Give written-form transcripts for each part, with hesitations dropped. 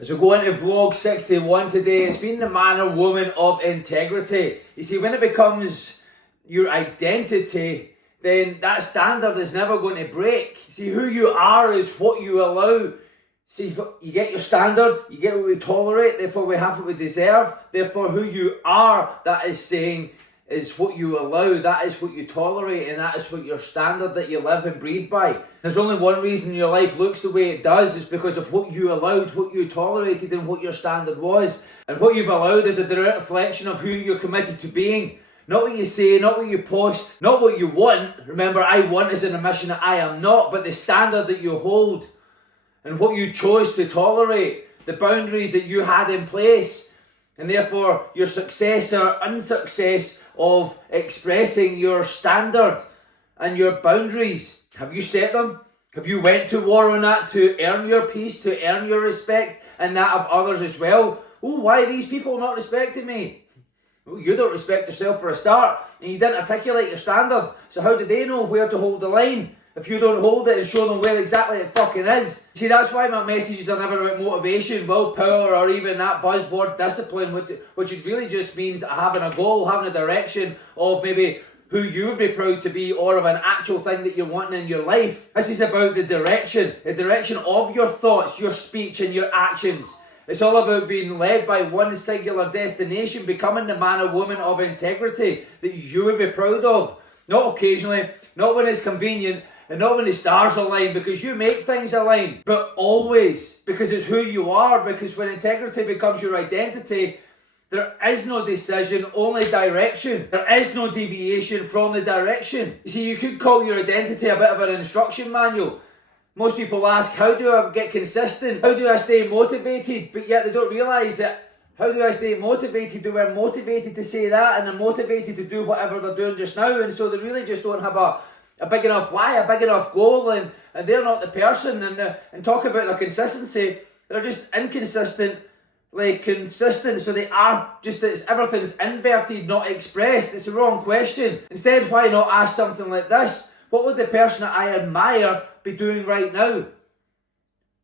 As we go into vlog 61 today, it's been the man or woman of integrity. You see, when it becomes your identity, then that standard is never going to break. See, who you are is what you allow. See, you get your standard, you get what we tolerate, therefore we have what we deserve. Therefore, who you are, that is saying, is what you allow, that is what you tolerate, and that is what your standard that you live and breathe by. There's only one reason your life looks the way it does, is because of what you allowed, what you tolerated, and what your standard was. And what you've allowed is a direct reflection of who you're committed to being. Not what you say, not what you post, not what you want. Remember, I want is an admission that I am not, but the standard that you hold and what you chose to tolerate, the boundaries that you had in place, and therefore your success or unsuccess of expressing your standard and your boundaries. Have you set them? Have you went to war on that to earn your peace, to earn your respect, and that of others as well? Oh, why are these people not respecting me? Well, you don't respect yourself for a start, and you didn't articulate your standard. So how do they know where to hold the line if you don't hold it and show them where exactly it fucking is? See, that's why my messages are never about motivation, willpower, or even that buzzword discipline, which it really just means having a goal, having a direction of maybe who you would be proud to be, or of an actual thing that you're wanting in your life. This is about the direction of your thoughts, your speech, and your actions. It's all about being led by one singular destination, becoming the man or woman of integrity that you would be proud of. Not occasionally, not when it's convenient, and not when the stars align, because you make things align, but always, because it's who you are. Because when integrity becomes your identity, there is no decision, only direction. There is no deviation from the direction. You see, you could call your identity a bit of an instruction manual. Most people ask, how do I get consistent? How do I stay motivated? But yet they don't realise that, how do I stay motivated? Do I'm motivated to say that, and I'm motivated to do whatever they're doing just now, and so they really just don't have a big enough why, a big enough goal, and they're not the person. And talk about their consistency, they're just inconsistent, like consistent, so they are just, everything's inverted, not expressed. It's the wrong question. Instead, why not ask something like this? What would the person that I admire be doing right now?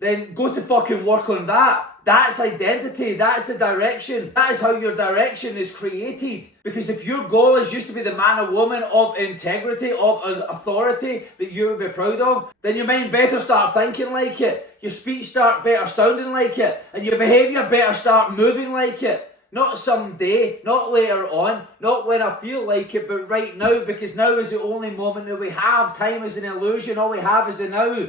Then go to fucking work on that. That's identity, that's the direction. That is how your direction is created. Because if your goal is just to be the man or woman of integrity, of authority that you would be proud of, then your mind better start thinking like it. Your speech start better sounding like it. And your behaviour better start moving like it. Not someday, not later on, not when I feel like it, but right now, because now is the only moment that we have. Time is an illusion, all we have is the now.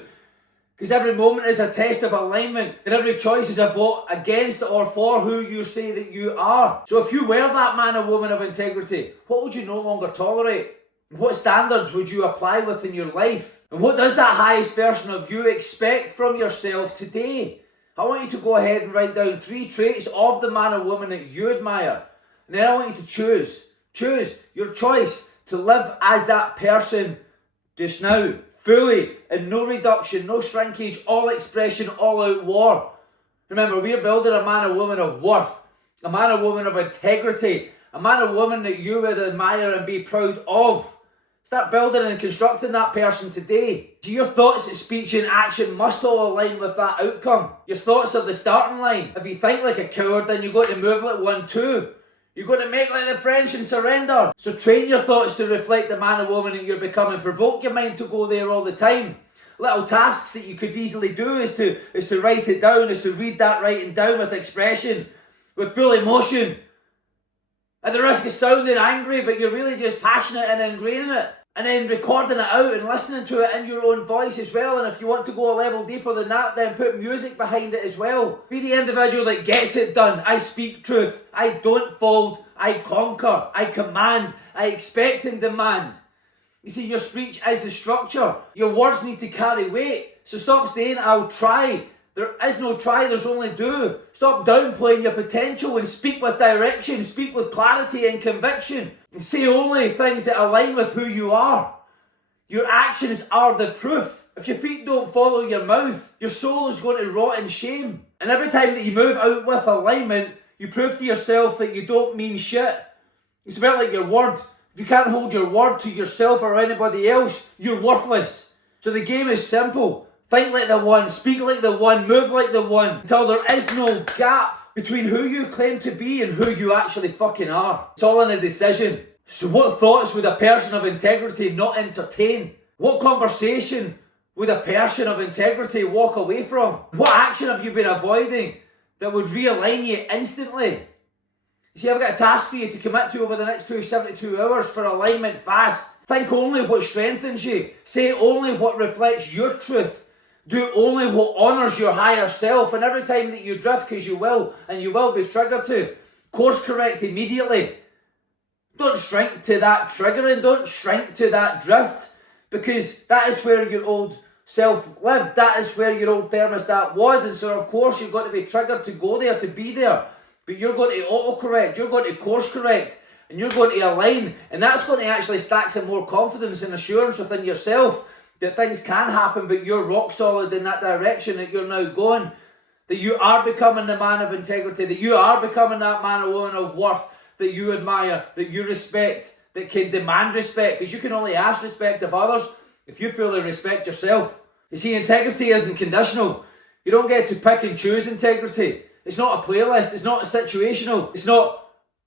Because every moment is a test of alignment, and every choice is a vote against or for who you say that you are. So if you were that man or woman of integrity, what would you no longer tolerate? What standards would you apply within your life? And what does that highest version of you expect from yourself today? I want you to go ahead and write down 3 traits of the man or woman that you admire. And then I want you to choose your choice to live as that person just now. Fully, and no reduction, no shrinkage, all expression, all out war. Remember, we're building a man or woman of worth, a man or woman of integrity, a man or woman that you would admire and be proud of. Start building and constructing that person today. So your thoughts, speech, and action must all align with that outcome. Your thoughts are the starting line. If you think like a coward, then you're going to move like one too. You're going to make like the French and surrender. So train your thoughts to reflect the man or woman that you're becoming. Provoke your mind to go there all the time. Little tasks that you could easily do is to write it down, is to read that writing down with expression, with full emotion. At the risk of sounding angry, but you're really just passionate and ingraining it. And then recording it out and listening to it in your own voice as well. And if you want to go a level deeper than that, then put music behind it as well. Be the individual that gets it done. I speak truth. I don't fold. I conquer. I command. I expect and demand. You see, your speech is the structure. Your words need to carry weight. So stop saying, I'll try. There is no try, there's only do. Stop downplaying your potential and speak with direction, speak with clarity and conviction. And say only things that align with who you are. Your actions are the proof. If your feet don't follow your mouth, your soul is going to rot in shame. And every time that you move out with alignment, you prove to yourself that you don't mean shit. It's a bit like your word. If you can't hold your word to yourself or anybody else, you're worthless. So the game is simple. Think like the one, speak like the one, move like the one, until there is no gap between who you claim to be and who you actually fucking are. It's all in a decision. So what thoughts would a person of integrity not entertain? What conversation would a person of integrity walk away from? What action have you been avoiding that would realign you instantly? You see, I've got a task for you to commit to over the next 72 hours for alignment fast. Think only what strengthens you. Say only what reflects your truth. Do only what honours your higher self. And every time that you drift, because you will, and you will be triggered to, course correct immediately. Don't shrink to that triggering. Don't shrink to that drift. Because that is where your old self lived. That is where your old thermostat was. And so, of course, you've got to be triggered to go there, to be there. But you're going to autocorrect. You're going to course correct. And you're going to align. And that's going to actually stack some more confidence and assurance within yourself that things can happen, but you're rock solid in that direction that you're now going. That you are becoming the man of integrity. That you are becoming that man or woman of worth that you admire, that you respect, that can demand respect. Because you can only ask respect of others if you fully respect yourself. You see, integrity isn't conditional. You don't get to pick and choose integrity. It's not a playlist. It's not situational. It's not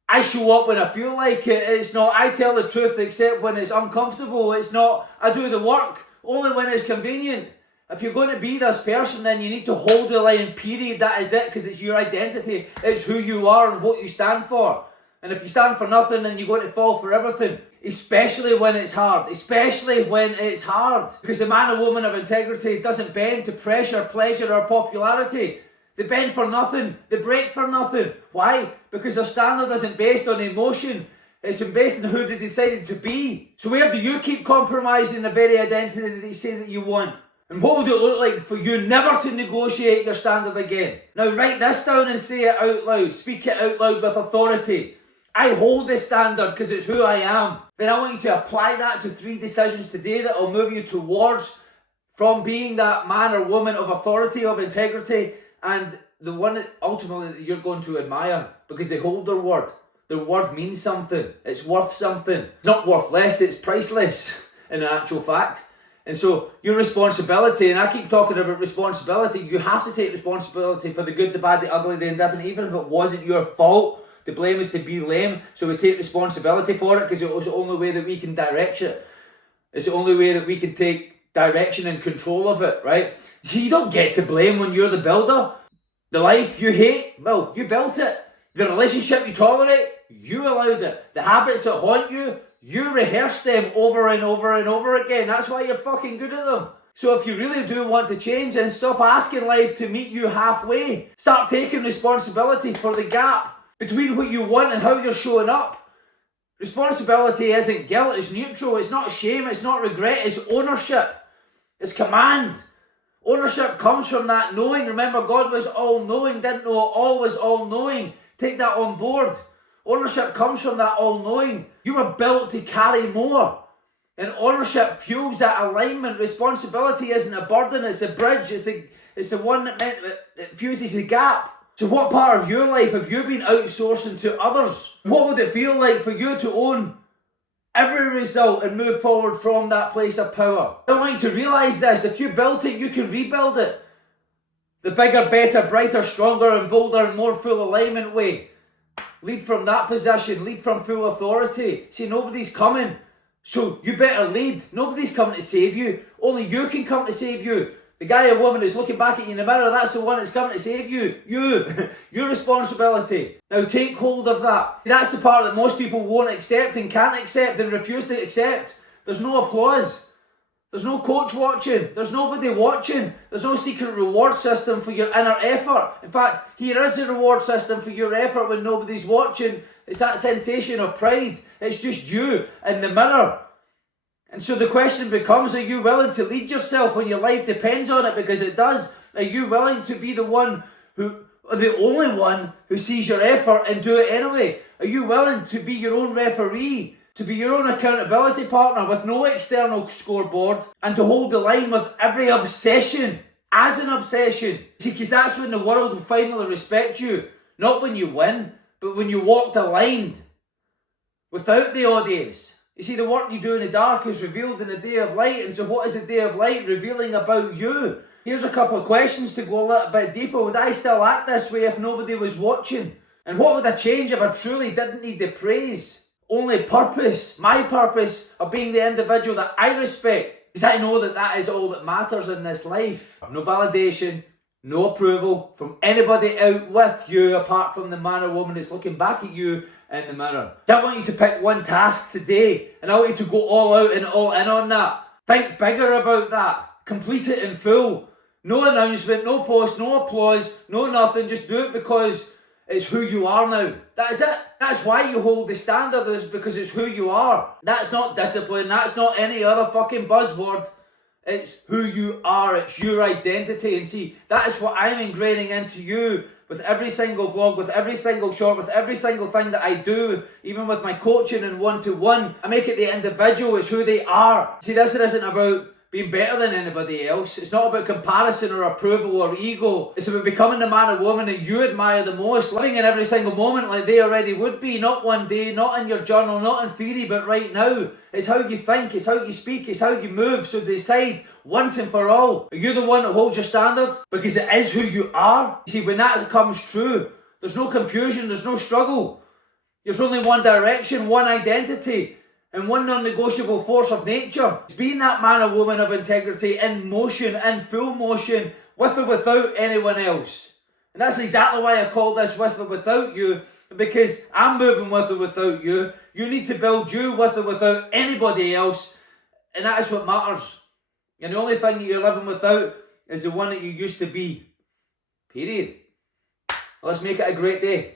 I show up when I feel like it. It's not I tell the truth except when it's uncomfortable. It's not I do the work only when it's convenient. If you're going to be this person, then you need to hold the line, period. That is it, because it's your identity. It's who you are and what you stand for. And if you stand for nothing, then you're going to fall for everything. Especially when it's hard. Especially when it's hard. Because a man or woman of integrity doesn't bend to pressure, pleasure or popularity. They bend for nothing. They break for nothing. Why? Because their standard isn't based on emotion. It's based on who they decided to be. So where do you keep compromising the very identity that you say that you want? And what would it look like for you never to negotiate your standard again? Now write this down and say it out loud. Speak it out loud with authority. I hold this standard because it's who I am. Then I want you to apply that to 3 decisions today that will move you towards from being that man or woman of authority, of integrity, and the one that ultimately that you're going to admire because they hold their word. Their word means something. It's worth something. It's not worth less, it's priceless in actual fact. And so your responsibility, and I keep talking about responsibility, you have to take responsibility for the good, the bad, the ugly, the indifferent, even if it wasn't your fault. The blame is to be lame, so we take responsibility for it because it's the only way that we can direct it. It's the only way that we can take direction and control of it, right? See, you don't get to blame when you're the builder. The life you hate, well, you built it. The relationship you tolerate, you allowed it. The habits that haunt you, you rehearsed them over and over and over again. That's why you're fucking good at them. So if you really do want to change, then stop asking life to meet you halfway. Start taking responsibility for the gap between what you want and how you're showing up. Responsibility isn't guilt, it's neutral, it's not shame, it's not regret, it's ownership. It's command. Ownership comes from that knowing. Remember, God was all-knowing, didn't know all was all-knowing. Take that on board. Ownership comes from that all-knowing. You were built to carry more. And ownership fuels that alignment. Responsibility isn't a burden, it's a bridge. It's the one that fuses the gap. So what part of your life have you been outsourcing to others? What would it feel like for you to own every result and move forward from that place of power? I want you to realise this. If you built it, you can rebuild it. The bigger, better, brighter, stronger and bolder and more full alignment way. Lead from that position. Lead from full authority. See, nobody's coming. So you better lead. Nobody's coming to save you. Only you can come to save you. The guy or woman who's looking back at you in the mirror, that's the one that's coming to save you. You. Your responsibility. Now take hold of that. That's the part that most people won't accept and can't accept and refuse to accept. There's no applause. There's no coach watching. There's nobody watching. There's no secret reward system for your inner effort. In fact, here is the reward system for your effort when nobody's watching. It's that sensation of pride. It's just you in the mirror. And so the question becomes, are you willing to lead yourself when your life depends on it? Because it does. Are you willing to be the one or the only one who sees your effort and do it anyway? Are you willing to be your own referee? To be your own accountability partner with no external scoreboard and to hold the line with every obsession as an obsession? See, because that's when the world will finally respect you. Not when you win, but when you walked aligned without the audience. You see, the work you do in the dark is revealed in the day of light. And so what is the day of light revealing about you? Here's a couple of questions to go a little bit deeper. Would I still act this way if nobody was watching? And what would I change if I truly didn't need the praise? Only purpose, my purpose of being the individual that I respect. Because I know that that is all that matters in this life. No validation, no approval from anybody out with you apart from the man or woman that's looking back at you in the mirror. I don't want you to pick one task today and I want you to go all out and all in on that. Think bigger about that. Complete it in full. No announcement, no post, no applause, no nothing. Just do it because it's who you are now. That is it. That's why you hold the standard, is because it's who you are. That's not discipline. That's not any other fucking buzzword. It's who you are. It's your identity. And see, that is what I'm ingraining into you with every single vlog, with every single short, with every single thing that I do, even with my coaching and one-to-one. I make it the individual. It's who they are. See, this isn't about being better than anybody else. It's not about comparison or approval or ego. It's about becoming the man or woman that you admire the most, living in every single moment like they already would be, not one day, not in your journal, not in theory, but right now. It's how you think, it's how you speak, it's how you move. So decide once and for all, are you the one that holds your standard? Because it is who you are. You see, when that comes true, there's no confusion, there's no struggle. There's only one direction, one identity, and one non-negotiable force of nature. It's being that man or woman of integrity in motion, in full motion, with or without anyone else. And that's exactly why I call this With or Without You, because I'm moving with or without you. You need to build you with or without anybody else, and that is what matters. And the only thing that you're living without is the one that you used to be. Period. Let's make it a great day.